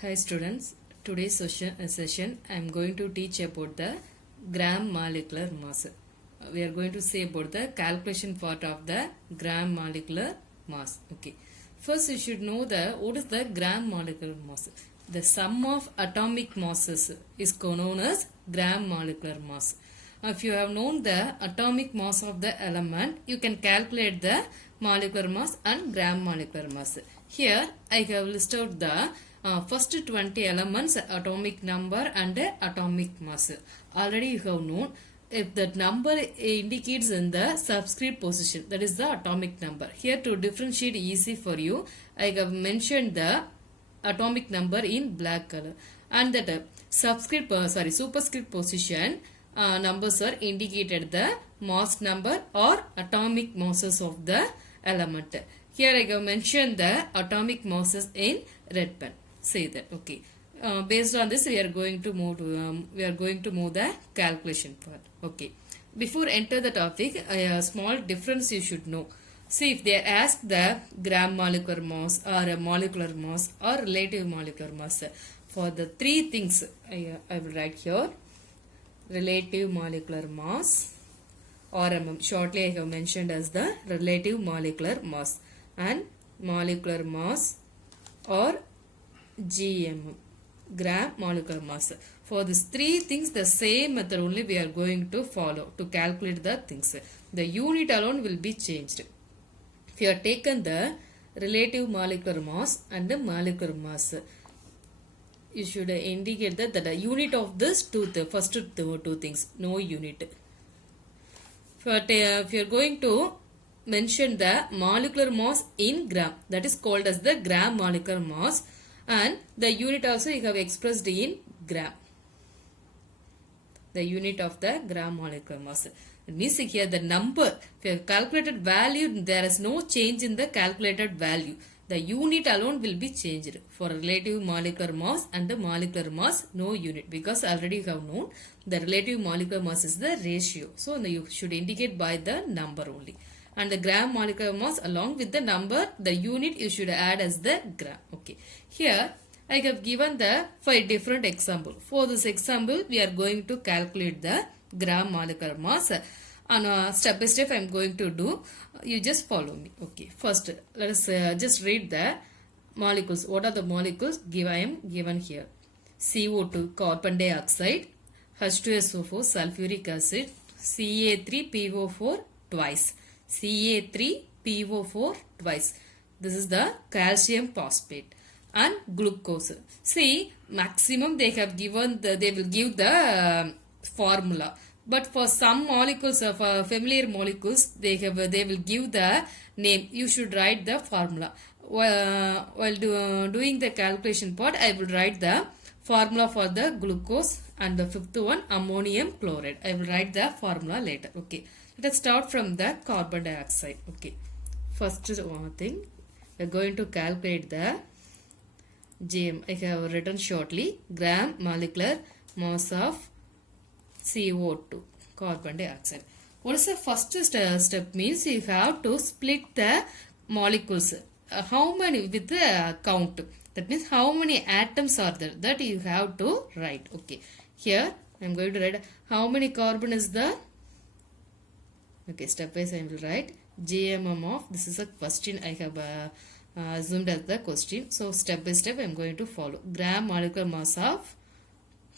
Hi students, today's session I am going to teach about the gram molecular mass. We are going to say about the calculation part of the gram molecular mass. Okay. First you should know what is the gram molecular mass. The sum of atomic masses is known as gram molecular mass. If you have known the atomic mass of the element, you can calculate the molecular mass and gram molecular mass. Here I have listed out the first 20 elements, atomic number and atomic mass. Already you have known if that number indicates in the subscript position, that is the atomic number. Here to differentiate easy for you, I have mentioned the atomic number in black color, and that superscript position numbers are indicated the mass number or atomic masses of the element. Here I have mentioned the atomic masses in red pen. Say that. Okay. Based on this, we are going to move the calculation part. Okay. Before enter the topic, a small difference you should know. See, if they ask the gram molecular mass or a molecular mass or relative molecular mass, for the three things I will write here: relative molecular mass, or shortly I have mentioned as the relative molecular mass, and molecular mass or GM, gram molecular mass. For these three things, the same method only we are going to follow to calculate the things. The unit alone will be changed. If you have taken the relative molecular mass and the molecular mass, you should indicate that the unit of this first two things, no unit. If you are going to mention the molecular mass in gram, that is called as the gram molecular mass, and the unit also you have expressed in gram. The unit of the gram molecular mass. It means here the number, if you have calculated value, there is no change in the calculated value. The unit alone will be changed. For relative molecular mass and the molecular mass, no unit, because already you have known the relative molecular mass is the ratio. So you should indicate by the number only. And the gram molecular mass along with the number, the unit you should add as the gram. Okay. Here I have given the 5 different example. For this example, we are going to calculate the gram molecular mass. And step by step I am going to do. You just follow me. Okay. First, let us just read the molecules. What are the molecules? I am given here. CO2, carbon dioxide, H2SO4, sulfuric acid, Ca3PO4 twice. Ca3PO4 twice. This is the calcium phosphate and glucose. See, maximum they have given they will give the formula. But for some molecules of familiar molecules, they will give the name. You should write the formula. While doing the calculation part, I will write the formula for the glucose, and the fifth one, ammonium chloride. I will write the formula later. Okay. Let us start from the carbon dioxide. Okay. First thing, we are going to calculate the GM. I have written shortly, gram molecular mass of CO2, carbon dioxide. What is the first step means? You have to split the molecules. How many with the count? That means how many atoms are there, that you have to write. Okay. Here I am going to write how many carbon is the. Okay, step by step I will write GMM of, this is a question I have assumed as the question. So step by step I am going to follow. Gram molecular mass of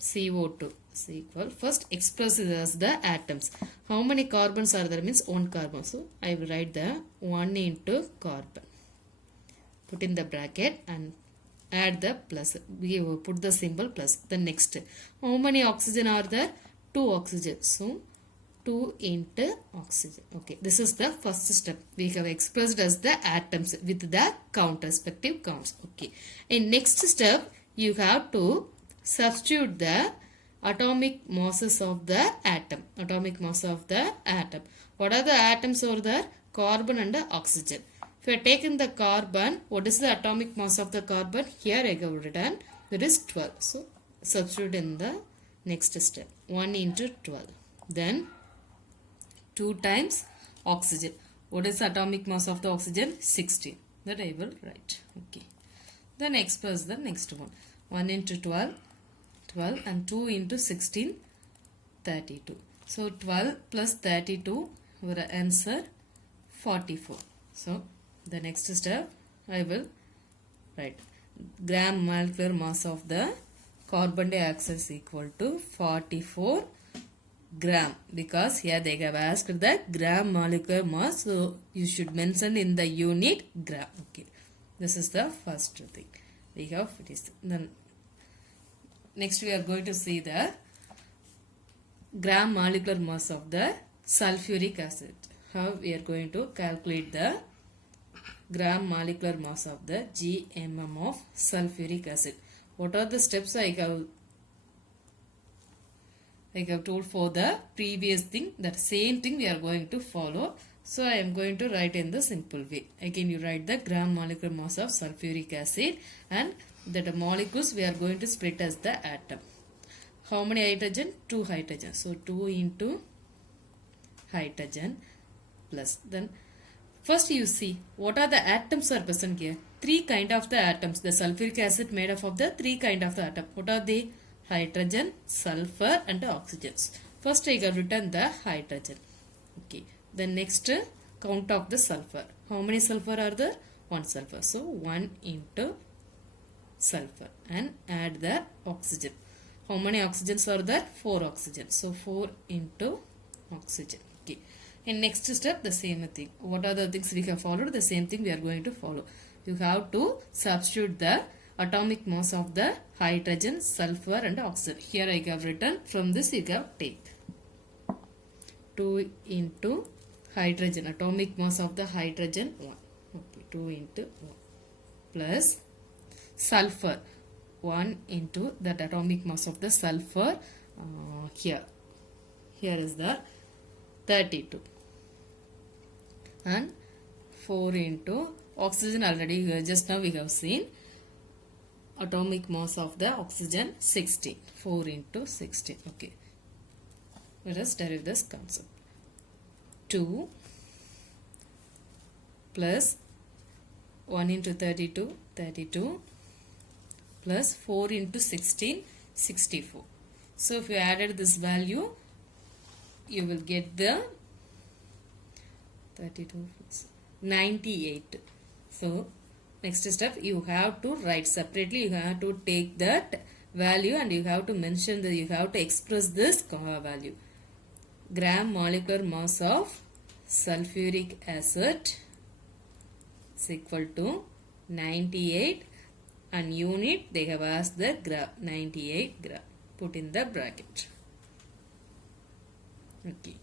CO2 is equal. First express it as the atoms. How many carbons are there means 1 carbon. So I will write the 1 into carbon. Put in the bracket and add the plus. We put the symbol plus. The next. How many oxygen are there? 2 oxygen. So 2 into oxygen. Okay, this is the first step. We have expressed as the atoms with the count, respective counts. Okay. In next step, you have to substitute the atomic masses of the atom. Atomic mass of the atom. What are the atoms over there? Carbon and oxygen. If you have taken the carbon, what is the atomic mass of the carbon? Here I have written, that is 12. So, substitute in the next step. 1 into 12. Then 2 times oxygen. What is the atomic mass of the oxygen? 16. That I will write. Okay. Then express the next one. 1 into 12, 12 and 2 into 16, 32. So 12 plus 32, our answer 44. So the next step I will write gram molecular mass of the carbon dioxide is equal to 44 gram, because here they have asked the gram molecular mass, so you should mention in the unit gram. Okay, this is the first thing we have finished. Then next we are going to see the gram molecular mass of the sulfuric acid. How we are going to calculate the gram molecular mass of the GMM of sulfuric acid. What are the steps I have told for the previous thing? That same thing we are going to follow. So I am going to write in the simple way. Again you write the gram molecular mass of sulfuric acid, and that molecules we are going to split as the atom. How many hydrogen? 2 hydrogen. So 2 into hydrogen plus. Then first you see what are the atoms are present here. 3 kind of the atoms. The sulfuric acid made up of the 3 kind of the atom. What are they? Hydrogen, sulfur and oxygens. First I have written the hydrogen. Okay. The next count of the sulfur. How many sulfur are there? 1 sulfur. So 1 into sulfur and add the oxygen. How many oxygens are there? 4 oxygens. So 4 into oxygen. Okay. In next step the same thing. What are the things we have followed? The same thing we are going to follow. You have to substitute the atomic mass of the hydrogen, sulfur and oxygen. Here I have written, from this you have take 2 into hydrogen, atomic mass of the hydrogen 1. Okay, 2 into 1 plus sulfur 1 into that atomic mass of the sulfur. Here is the 32 and 4 into oxygen. Already just now we have seen atomic mass of the oxygen 16. 4 into 16. Okay, let us derive this concept. 2 plus 1 into 32, 32 plus 4 into 16, 64. So if you added this value, you will get the 32 plus 98. So next step, you have to write separately. You have to take that value and you have to mention that you have to express this value. Gram molecular mass of sulfuric acid is equal to 98, and unit they have asked the gram, 98 gram. Put in the bracket. Okay.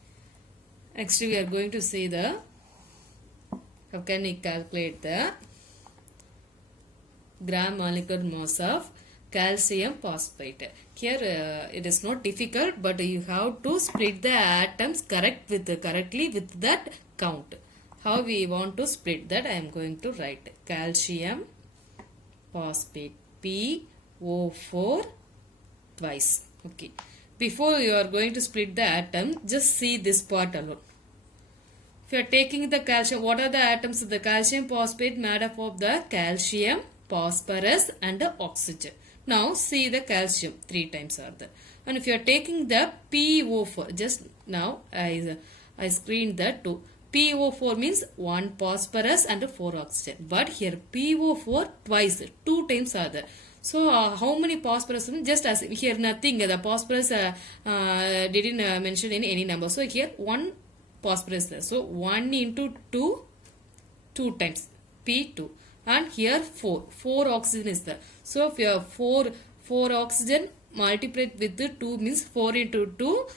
Next we are going to see the how can we calculate the gram molecular mass of calcium phosphate. Here it is not difficult, but you have to split the atoms correctly with that count. How we want to split that? I am going to write calcium phosphate PO4 twice. Okay. Before you are going to split the atom, just see this part alone. If you are taking the calcium, what are the atoms of the calcium phosphate? Made up of the calcium, phosphorus and oxygen. Now see the calcium 3 times are there. And if you are taking the PO4, just now I screened that 2. PO4 means 1 phosphorus and 4 oxygen. But here PO4 twice, 2 times are there. So how many phosphorus? Just as here nothing, the phosphorus didn't mention in any number. So here 1 phosphorus there. So 1 into 2, 2 times P2. And here 4 oxygen is there. So if you have 4 oxygen multiplied with the 2 means 4 into 2,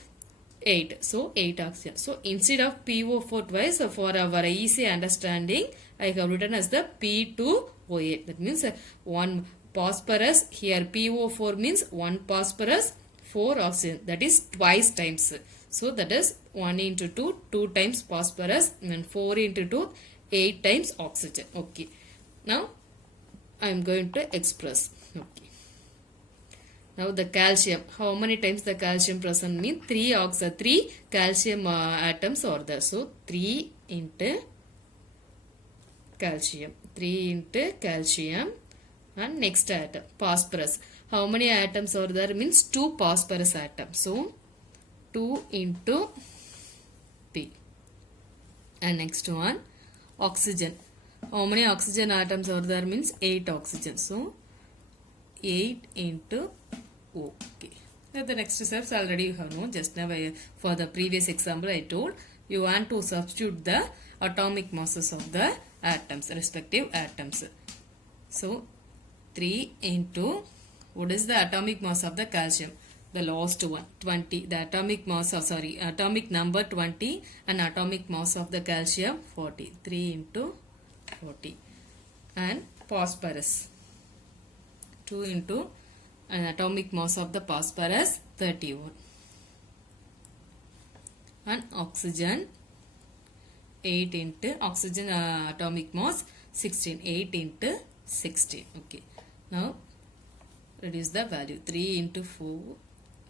8. So 8 oxygen. So instead of PO4 twice, for our easy understanding, I have written as the P2O8. That means 1 phosphorus. Here PO4 means 1 phosphorus, 4 oxygen. That is twice times. So that is 1 into 2, 2 times phosphorus, and 4 into 2, 8 times oxygen. Okay. Now I am going to express. Okay. Now the calcium. How many times the calcium present mean? 3 calcium atoms are there. So 3 into calcium. 3 into calcium. And next atom phosphorus. How many atoms are there means 2 phosphorus atoms. So 2 into P. And next one, oxygen. How many oxygen atoms are there means 8 oxygen. So 8 into O. Okay. Now the next steps already you have known. Just now for the previous example I told you want to substitute the atomic masses of the atoms, respective atoms. So 3 into, what is the atomic mass of the calcium? The last one, 20. The atomic mass of, atomic number 20 and atomic mass of the calcium 40. 3 into 40. And phosphorus, 2 into an atomic mass of the phosphorus 31. And oxygen, 8 into oxygen atomic mass 16. 8 into 16. Okay. Now reduce the value. 3 into 4,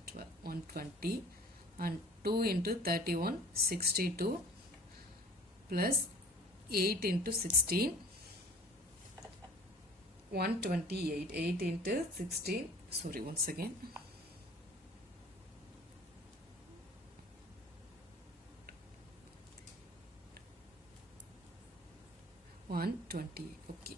12, 120, and 2 into 31, 62, plus 8 into 16, 128. 8 into 16, sorry, once again. 128. Okay.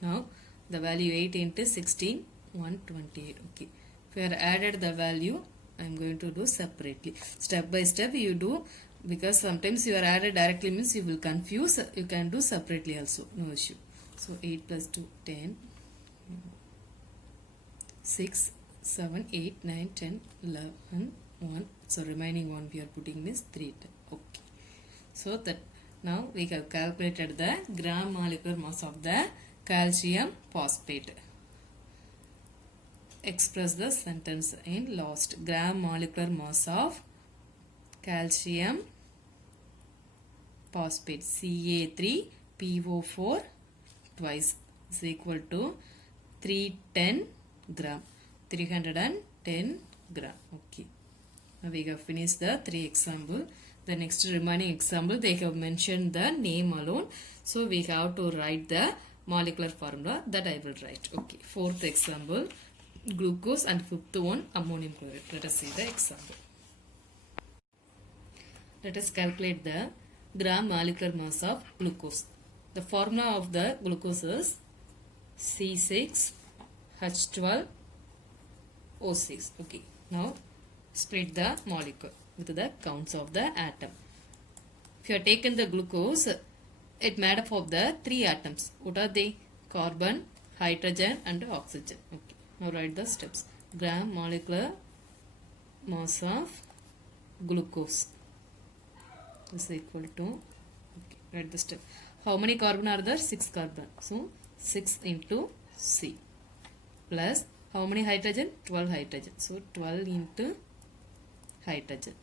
Now the value 8 into 16, 128. Okay. If you have added the value, I am going to do separately. Step by step you do, because sometimes you are added directly means you will confuse. You can do separately also, no issue. So 8 plus 2, 10. 6, 7, 8, 9, 10, 11, 1. So remaining one we are putting means 3. Okay. So that now we have calculated the gram molecular mass of the calcium phosphate. Express the sentence in last. Gram molecular mass of calcium phosphate Ca3PO4 twice is equal to 310 gram. 310 gram. Okay. Now we have finished the 3 example. The next remaining example, they have mentioned the name alone. So we have to write the molecular formula, that I will write. Okay. 4th example, glucose, and 5th one, ammonium chloride. Let us see the example. Let us calculate the gram molecular mass of glucose. The formula of the glucose is C6H12O6. Okay. Now split the molecule with the counts of the atom. If you have taken the glucose, it made up of the 3 atoms. What are they? Carbon, hydrogen, and oxygen. Okay. Now write the steps. Gram molecular mass of glucose is equal to, okay, write the step. How many carbon are there? 6 carbon. So 6 into C plus how many hydrogen? 12 hydrogen. So 12 into hydrogen.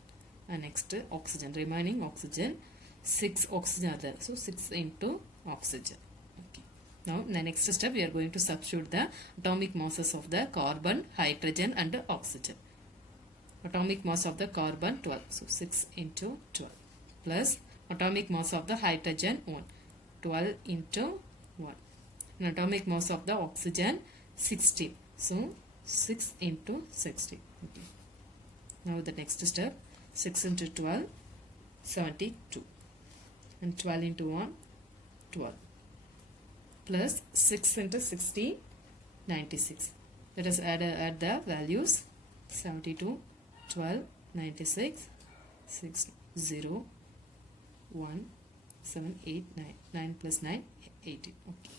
And next oxygen, remaining oxygen, 6 oxygen are there. So 6 into oxygen. Okay. Now in the next step we are going to substitute the atomic masses of the carbon, hydrogen, and oxygen. Atomic mass of the carbon 12. So 6 into 12 plus atomic mass of the hydrogen 1. 12 into 1. And atomic mass of the oxygen 16. So 6 into 16. Okay. Now the next step, 6 into 12, 72. And 12 into 1, 12. Plus 6 into 16, 96. Let us add the values. 72, 12, 96, 6, 0, 1, 7, 8, 9. 9 plus 9, 18. Okay.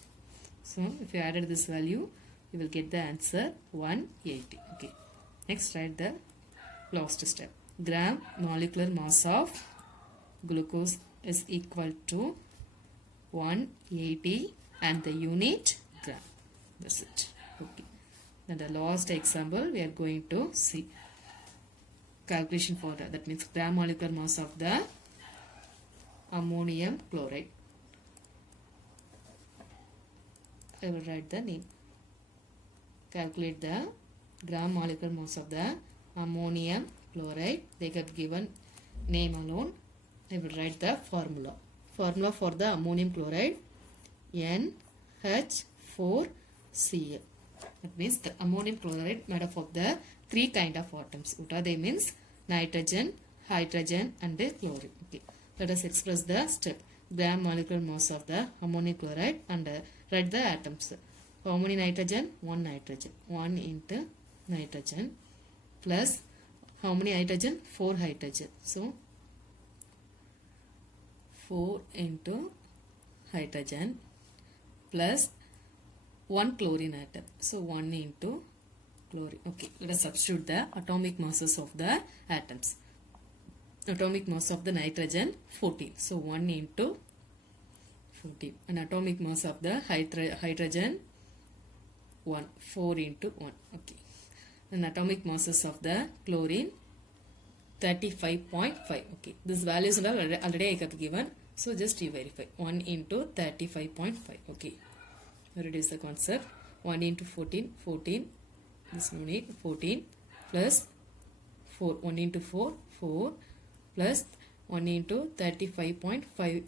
So if you added this value, you will get the answer 180. Okay. Next write the last step. Gram molecular mass of glucose is equal to 180 and the unit gram. That's it. Okay. Then the last example we are going to see. Calculation for that means gram molecular mass of the ammonium chloride. I will write the name. Calculate the gram molecular mass of the ammonium chloride. They have given name alone. I will write the formula. Formula for the ammonium chloride, NH4Cl. That means the ammonium chloride made up of the three kind of atoms. What are they means? Nitrogen, hydrogen and chlorine. Okay. Let us express the step. Gram molecular mass of the ammonium chloride and write the atoms. How many nitrogen? 1 nitrogen. 1 into nitrogen plus how many hydrogen? 4 hydrogen. So 4 into hydrogen plus 1 chlorine atom. So 1 into chlorine. Okay, let us substitute the atomic masses of the atoms. Atomic mass of the nitrogen 14. So 1 into 14. And atomic mass of the hydrogen 1. 4 into 1. Okay. And atomic masses of the chlorine 35.5. Okay. This values are already I have given. So just you verify. 1 into 35.5. Okay. Reduce the concept. 1 into 14. 14. This no need. 14 plus 4. 1 into 4. 4 plus 1 into 35.5.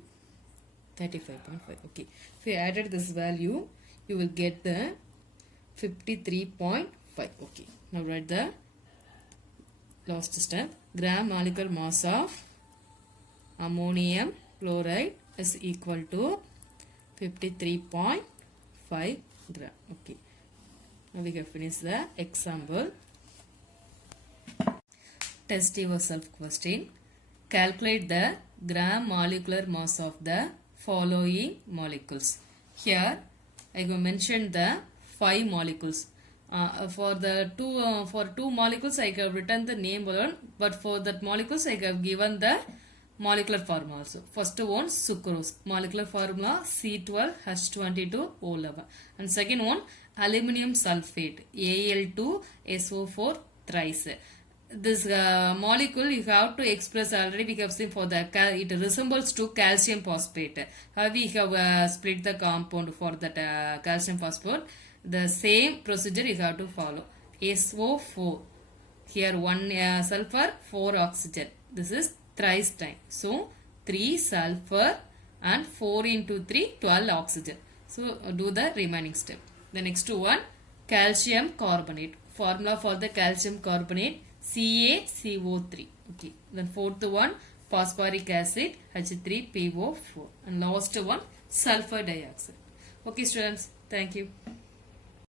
35.5. Okay. If you added this value, you will get the 53.5. Okay. Now write the last step. Gram molecular mass of ammonium chloride is equal to 53.5 gram. Okay. Now we can finish the example. Test yourself question. Calculate the gram molecular mass of the following molecules. Here I have mentioned the 5 molecules. For two molecules I have written the name alone, but for that molecules I have given the molecular formula also. First one sucrose, molecular formula C12H22O11, and second one aluminum sulfate Al2SO4 thrice. This molecule you have to express already we have seen for the it resembles to calcium phosphate. How we have split the compound for that calcium phosphate. The same procedure you have to follow. SO4. Here 1 sulfur, 4 oxygen. This is thrice time. So 3 sulfur and 4 into 3, 12 oxygen. So do the remaining step. The next one, calcium carbonate. Formula for the calcium carbonate CaCO3. Okay. Then fourth one, phosphoric acid H3PO4. And last one, sulfur dioxide. Okay students, thank you.